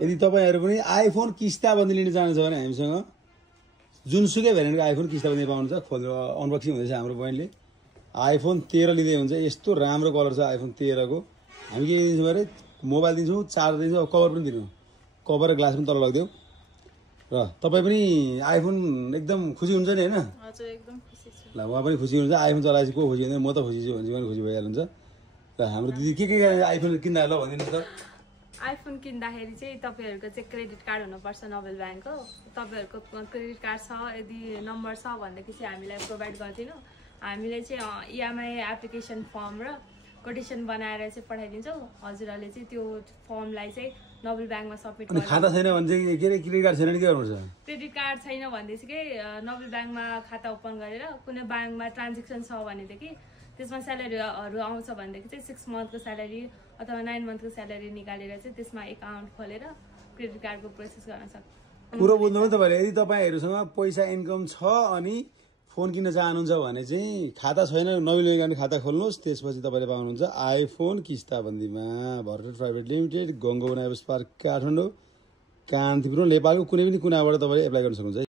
यदि तपाईहरु पनि आइफोन किस्ताबन्दी लिन चाहनुहुन्छ भने हामीसँग जुनसुकै भेरिएन्टको आइफोन किस्ताबन्दी पाउनुहुन्छ। खोलेर अनबक्सिङ हुँदैछ हाम्रो बहिनीले। आइफोन 13 लिँदै हुन्छ। यस्तो राम्रो कलर छ आइफोन 13 को। हामी के दिन्छौँ भने मोबाइल दिन्छौँ, चार्जर दिन्छौँ, कभर पनि दिन्छौँ। कभर र ग्लास पनि तल लगिदेऊ। र तपाई पनि आइफोन एकदम खुसी हुन्छ नि हैन? हजुर एकदम खुसी छु। ल उहाँ पनि खुसी हुन्छ। आइफोन चलाएपछि को खुसी हुँदैन? म त खुसी छु भने पनि खुसी भइहाल्नुहुन्छ। र हाम्रो दिदी के आइफोन किन्दा ल भनिदिनु त। आइफोन किन्दाखेरि चाहिँ तपाईहरुको चाहिँ क्रेडिट कार्ड हुनुपर्छ नोबेल ब्याङ्कको। तपाईहरुको क्रेडिट कार्ड छ यदि नम्बर छ भनेदेखि चाहिँ हामीलाई प्रोभाइड गर्दिनु। हामीले चाहिँ इएमआई एप्लिकेसन फर्म र कोटेसन बनाएर चाहिँ पठाइदिन्छौँ। हजुरहरूले चाहिँ त्यो फर्मलाई चाहिँ नोबेल ब्याङ्कमा सबमिट गर्नु। खाता छैन भने चाहिँ के रे क्रेडिट कार्ड छैन भने के गर्नुपर्छ? क्रेडिट कार्ड छैन भनेदेखि चाहिँ नोबेल ब्याङ्कमा खाता ओपन गरेर कुनै ब्याङ्कमा ट्रान्जेक्सन छ भनेदेखि त्यसमा स्यालेरीहरू आउँछ भनेदेखि चाहिँ 6 मन्थको स्यालेरी अथवा 9 मन्थको स्यालेरी निकालेर चाहिँ त्यसमा एकाउन्ट खोलेर क्रेडिट कार्डको प्रोसेस गर्न सक्छ। पुरो बुझ्नु हो तपाईहरु। यदि तपाईहरुसँग पैसा इन्कम छ अनि फोन किन्न चाहनुहुन्छ भने चाहिँ खाता छैन नोबेल ब्याङ्कमा खाता खोल्नुहोस्। त्यसपछि तपाईले पाउनुहुन्छ आइफोन किस्ताबन्दीमा। भर्खर प्राइभेट लिमिटेड, गङ्गो बनाइबस पार्क, काठमाडौँ, कान्तिपुर, नेपालको कुनै पनि कुनाबाट तपाईले एप्लाई गर्न सक्नुहुन्छ।